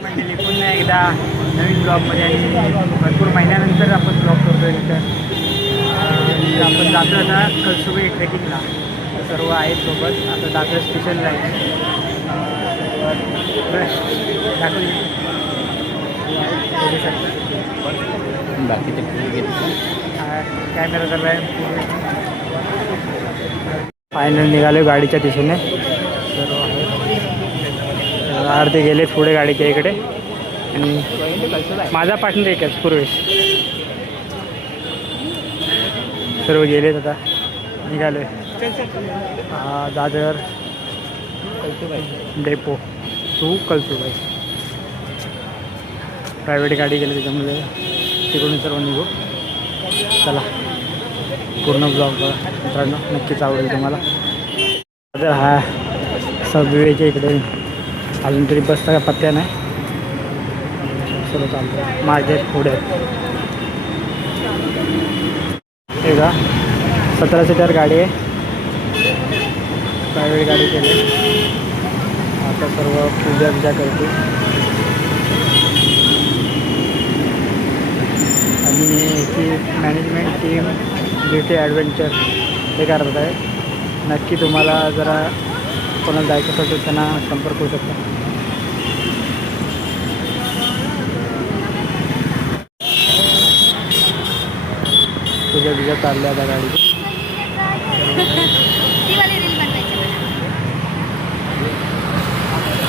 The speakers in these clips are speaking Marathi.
मंडळी पुन्हा एकदा नवीन ब्लॉगमध्ये आणि भरपूर महिन्यानंतर आपण ब्लॉग करतोय. तर आपण जातो आता कळसुबाई ट्रेकिंगला. सर्व आहेत सोबत. आता दादर स्टेशनला आहे. बाकीचे कॅमेरा चालला आहे. फायनल निघालो गाडीच्या दिशेने. सर्व आहे अर्धे गेले पुढे गाडीच्या इकडे. आणि माझा पार्टनर एक आहे पूर्वेश. सर्व गेलेत आता निघालो आहे. Dadar depot to Kalsubai. Private गाडी गेली त्याच्यामुळे तिकडून सर्व निघू. चला पूर्ण ब्लॉग मित्रांनो नक्कीच आवडेल तुम्हाला. तर हा सबवेच्या इकडे अजून तरी बसचा का पत्त्या नाही. सर्व चालतं मागे पुढे हे का 17 सीटर गाडी आहे. प्रायव्हेट गाडी केली. आता सर्व पूजा करते. आणि ती मॅनेजमेंट टीम GT ॲडव्हेंचर हे करत आहे. नक्की तुम्हाला जरा कोणाला जायचं असेल तर त्यांना संपर्क होऊ शकतो. तुझ्या चालल्या त्या गाडी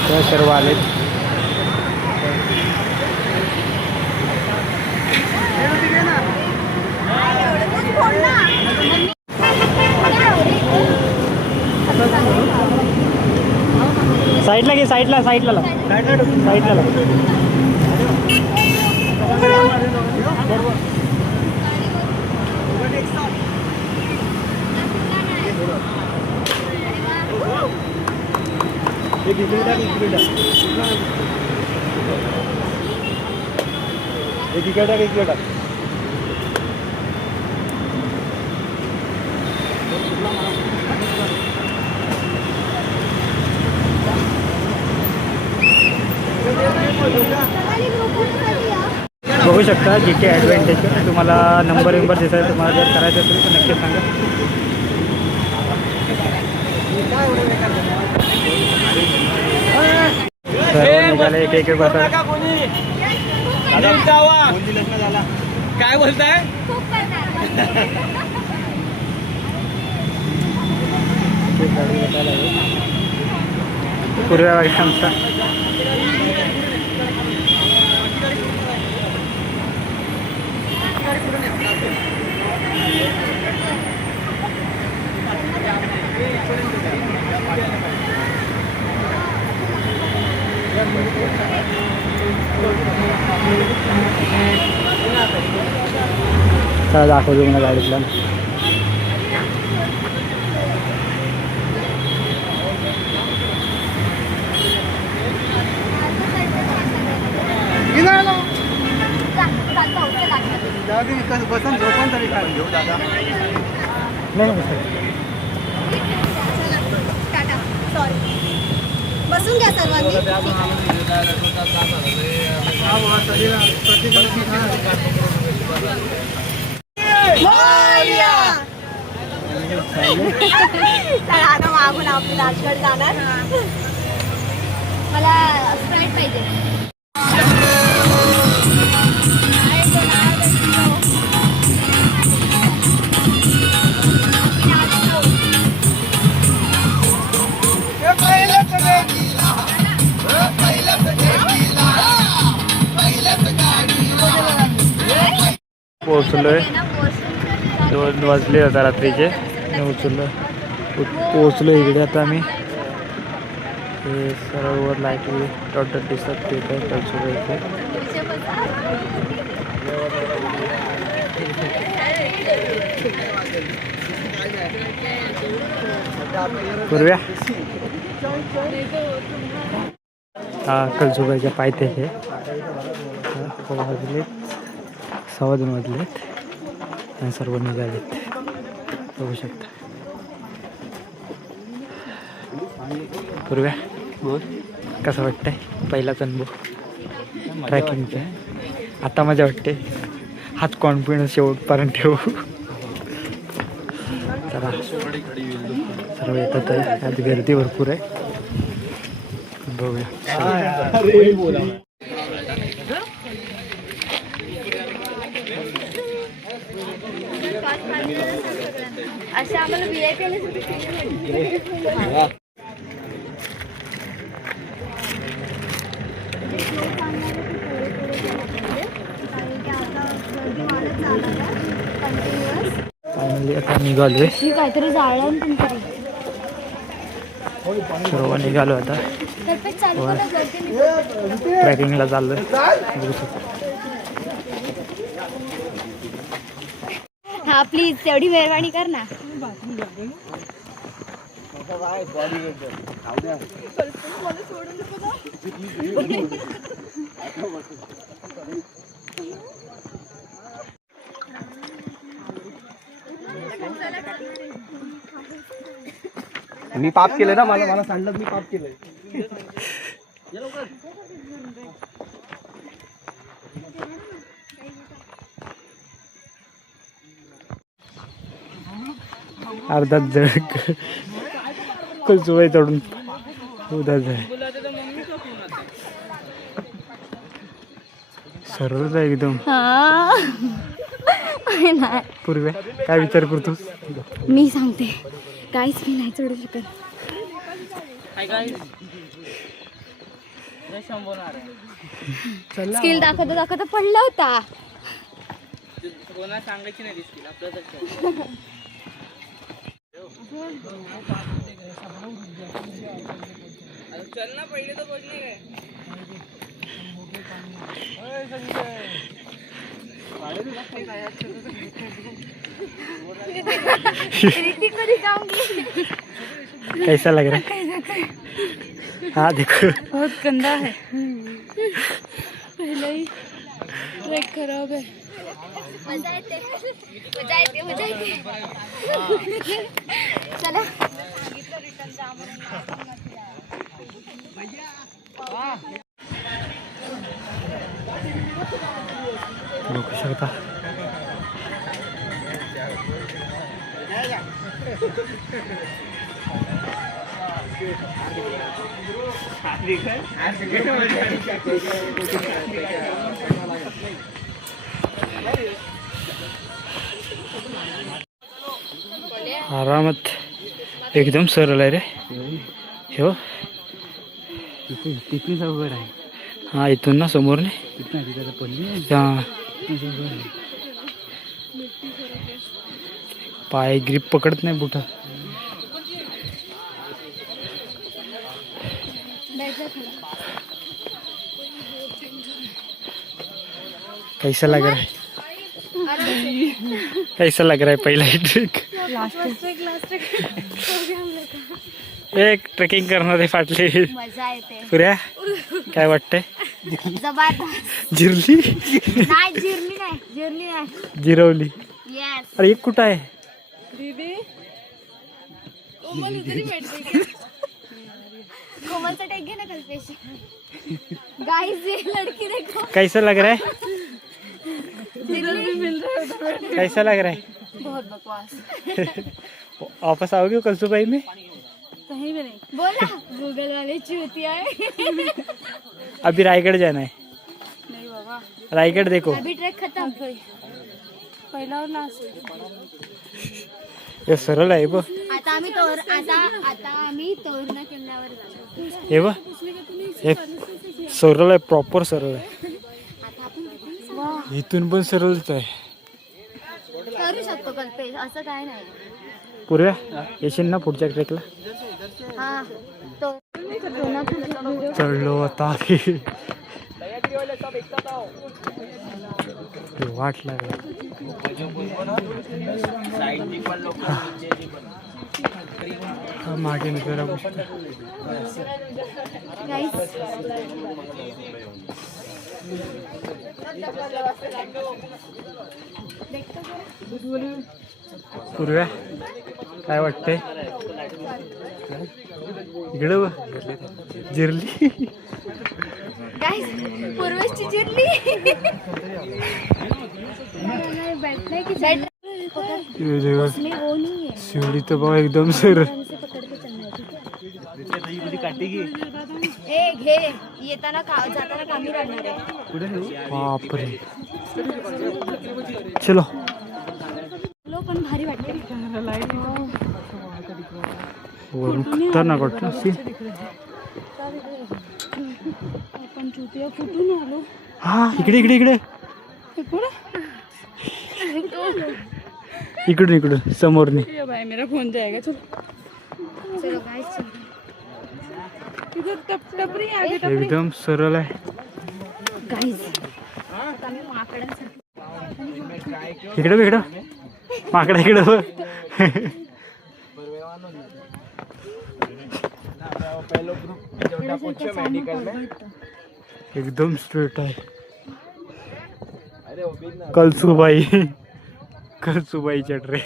त्या सर्व आलेत. साईडला घे. साईडला साईडला बघू शकता GT ॲडव्हेंचर. तुम्हाला नंबर दिसत आहे. तुम्हाला जर करायचं असेल तर नक्की सांगा. सर्व निघाले एक एक बसा. काय बोलताय? पूर्व आमचा दाखवतो मला गाडीतला. बसून झोपून तरी काय घेऊ दादा. बसून घ्या सर्वांनी. आता मागून आपली राजगड जाणार. मला स्प्राईट पाहिजे. पोहोचलोय. 2 वाजले आता रात्रीचे. पोहोचलो इकडे. आता आम्ही हे सर्व लाईट डॉट दिसतात ते काय कळसुबाईचे. पूर्व्या हा कळसुबाईच्या पायथ्याचे वाजलेत 2:15 वाजलेत आणि सर्व निघालेत बघू शकता. पूर्व्या बोल कसं वाटतंय पहिलाच अनुभव ट्रॅकिंगचा? आता मजा वाटते, हात कॉन्फिडन्स शेवटपर्यंत ठेवू. चला सर्व येतात आहे, आज गर्दी भरपूर आहे, बघूया. अशा आम्हाला VIP फायनली आता निघालोय, काहीतरी जाळं सर्व निघालो आता ट्रॅकिंगला चाललोय. बघू शकता. हा प्लीज तेवढी मेहरबानी कर ना. मी पाप केलंय ना, मला सांडलं, मी पाप केलंय. अर्धा जळ कळसुबाई चढून उदास आहे, सरळच आहे एकदम. पूर्वी काय विचार करतोस? मी सांगते काहीच मी नाही चढू शकत. स्किल दाखवता दाखवता पडला होता. सांगायची नाही स्किल आपलं. चल ना पहिले तर बोलणार आहे. कैसा लग रहा है? हाँ देखो बहुत गंदा है, पहले ही ट्रैक खराब है. मजा येते, मजा येते, मजा येते. चला बघू शकता. आरामात एकदम सरळ आहे रे. हो किती सवड आहे. हा इथून ना समोर नाही पाय ग्रिप पकडत नाही बुटा. कैसा लग रहा है? कैसा लग रहा है पहिला ही ट्रेक? एक ट्रेकिंग करणारे फाटले. मजा येते. पुऱ्या काय वाटतंय? जबरदस्त. जिरली नाही जिरली नाही, जिरली नाही, जिरवली. येस अरे एक कुठं आहे दीदी. कोमलचा टेक घे ना कल्पेश. गाइस ये लड़की देखो. कैसा लग रहा है? जिरली. कैसा लग रहा है? बहुत बकवास. वापस आओगे कलसुबाई में? कहीं भी नहीं. बोला गूगल वाले चूतिया है. अभी रायगढ़ जाना है. नहीं बाबा, रायगढ़ देखो. अभी ट्रैक खत्म. पहिला और लास्ट. हे सरळ आहे बघ. आता आम्ही तोरणा किल्ल्यावर जातो. हे बघ, हे सरळ आहे, प्रॉपर सरळ आहे. आता आपण इथून पण सरळच आहे. करू शकतो कल्पेश, असं काय नाही. पूर्व्या येशील ना पुढच्या ट्रेकला? हा तो चढलो आता. वाट लागला. हा, मागे नजरा बघतो. पूर्व्या काय वाटतंय इकडं बघ. जिरली पूर्वेशची जिरली. शिवडी तर बघा एकदम सर. घे येताना जाताना कामी राहणार आहे. बापरे. चलो पण भारी वाटते. वरून खतरनाक वाटतं असेल. आपण चुतिया कुठून आलो. हा इकडे इकडे इकडे इकडून इकडून समोरने. भाई मेरा फोन जाएगा. चलो गाइस इधर टपरी आगे एकदम सरळ आहे. गाइस इकडे बघ, इकडं माकडा इकडं बघ. एकदम स्ट्रेट आहे. कलसुबाई कलसुबाईच्या ट्रे.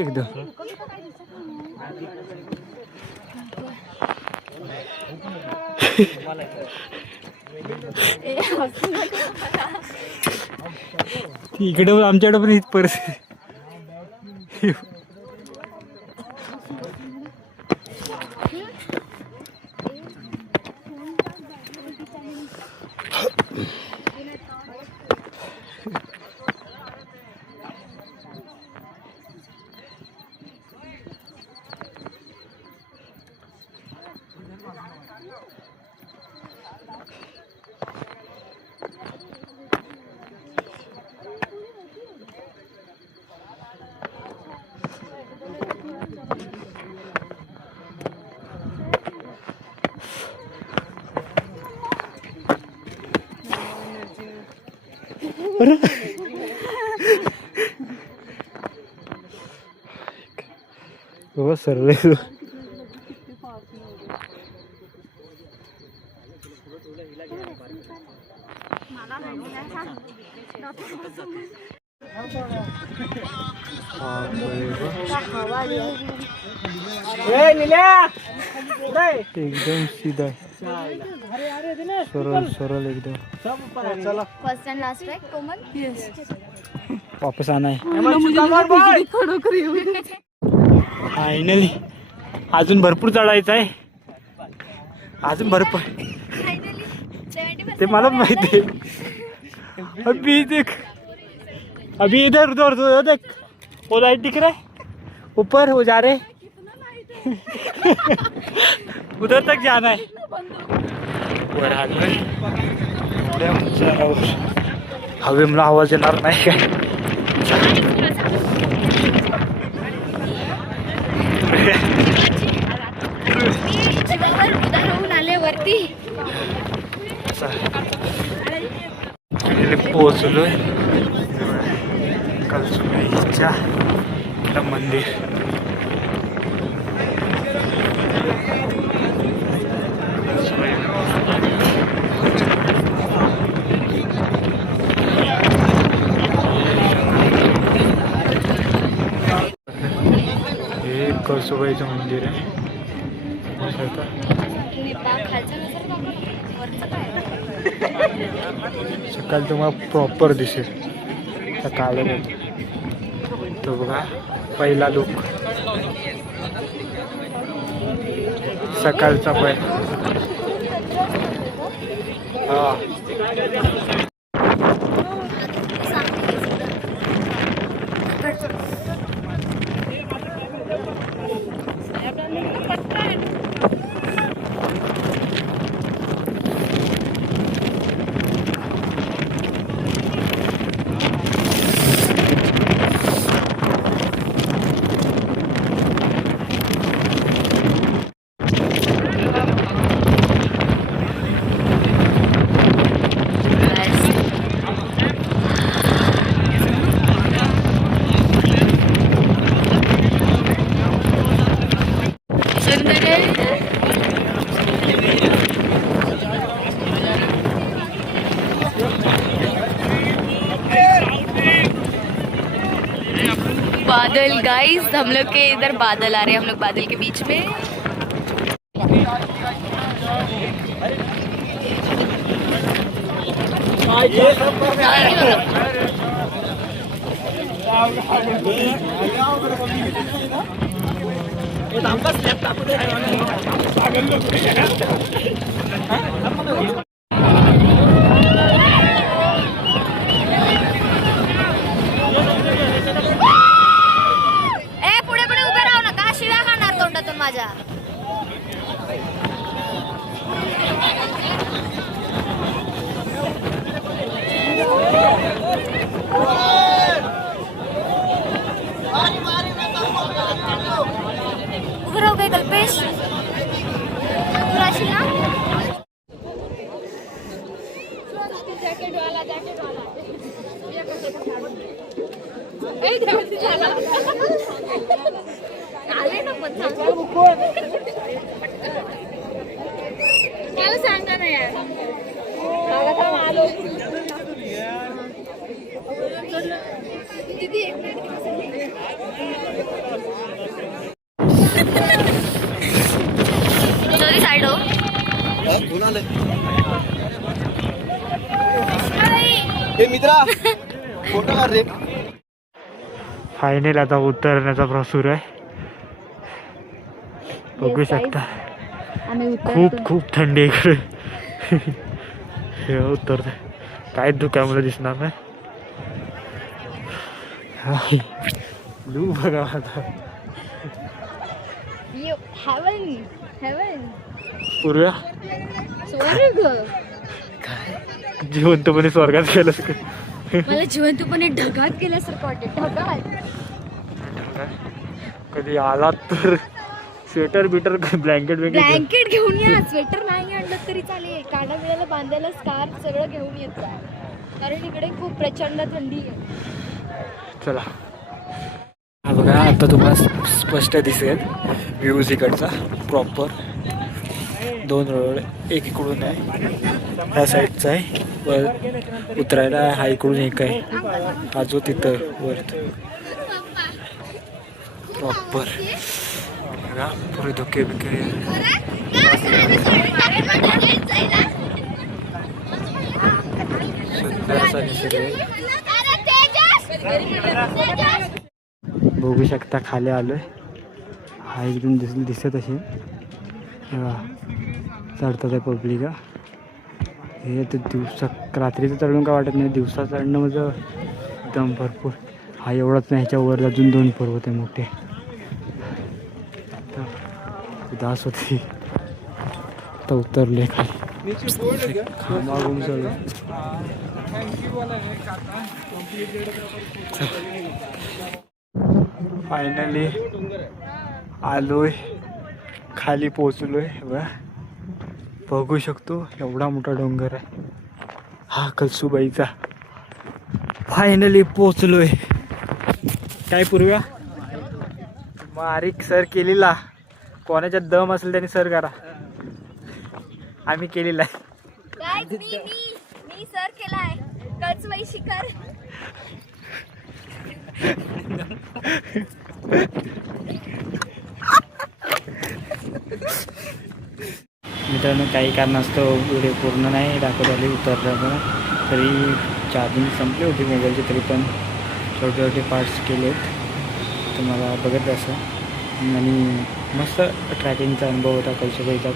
एकदम इकडे आमच्याकडे पण हीच परिस्थिती. बाबा सरळ एकदम सीधा सरळ सरळ एकदम. फर्स्ट एंड लास्ट है कोमल. यस वापस आना है. फायनली अजून भरपूर चढायचं आहे. अजून भरपूर ते मला माहिती आहे. अभी देख अभी इधर उधर उधर देख वो लाइट दिख रहा है ऊपर वो जा रहे उधर तक जाना है. वर आलोय. हवे मला आवाज येणार नाही काय. आल्यावरती पोहोचलोय कलसुबाईच्या मंदिर. हे कलसुबाईचं मंदिर आहे. सकाळी तुम्हाला प्रॉपर दिसेल. सकाळ तो बघा पहिला लुक सकाळचा पण. हा बादल गाइस, हम लोग के इधर बादल आ रहे हैं, हम लोग बादल के बीच में। पुढे पुढे उभे राहू नका, शिव्या खाणार तोंडातून माझ्या. उभं राहू काय कल्पेश, तू राहशील ना. आले ना पण मला सांगा ना यार. आलो दीदी, एक मिनिट. सॉरी साइड हो. मित्रा फोटो काढ रे. फायनल आता उतरण्याचा प्रसूर आहे. बघू शकता खूप खूप थंडी आहे इकडे. हे उतरते काय धुक्यामुळे दिसणार नाही. ब्लू बघा आता. पूर्व्या जिवंतपणे स्वर्गात गेलंस का? मला जिवंतपणे ढगात गेल्यासारखं वाटतं. ढगात कधी आलात तर स्वेटर बिटर ब्लँकेट ब्लँकेट घेऊन या. स्वेटर नाही आणलं तरी चालेल, काढा बिळाला बांधायला स्कार्फ सगळं घेऊन येत जा, कारण इकडे खूप प्रचंड थंडी आहे. चला हा बघा, आता तुम्हाला स्पष्ट दिसेल व्ह्यूज इकडचा प्रॉपर. 2 रोड, एक इकडून आहे ह्या साईडचा आहे, वर उतरायला हा इकडून एक आहे, हा जो तिथं वर प्रॉपर बघा. पुरे धुके बिके सुंदर असा निसर्ग आहे. बघू शकता खाली आलोय. हा एकदम दिसत असेल चढतात आहे पब्लिक. हे तर दिवसा रात्रीचं चढून काय वाटत नाही, दिवसा चढणं म्हणजे एकदम भरपूर. हा एवढाच नाही, ह्याच्यावर अजून 2 पर्वत आहे मोठे. उदास होती आता उतरले खाली. मागून चढू. फायनली आलोय, खाली पोचलोय. बघू शकतो एवढा मोठा डोंगर आहे हा कळसूबाईचा. फायनली पोचलोय. काय पूर्व्या मारिक सर केलेला, कोणाच्या दम असेल त्याने सर करा. आम्ही केलेला आहे. मी सर केलाय कळसूबाई शिकार. मित्रांनो काही कारणास्तव व्हिडिओ पूर्ण नाही दाखवत आले उतरल्यामुळे. तरी चार्जिंग संपली होती मोबाईलची, तरी पण छोटे छोटे पार्ट्स केले आहेत तुम्हाला बघत असं. आणि मस्त ट्रॅकिंगचा अनुभव होता कळसूबाईचा.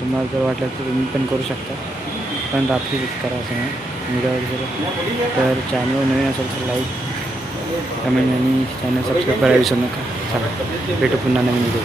तुम्हाला जर वाटलं तर तुम्ही पण करू शकता, पण रात्रीच करा असं नाही. व्हिडिओ तर चॅनल नवीन असेल तर लाईक, कमेंट आणि चॅनल सबस्क्राईब करायला विसरू नका. चला भेटू पुन्हा नवीन व्हिडिओ.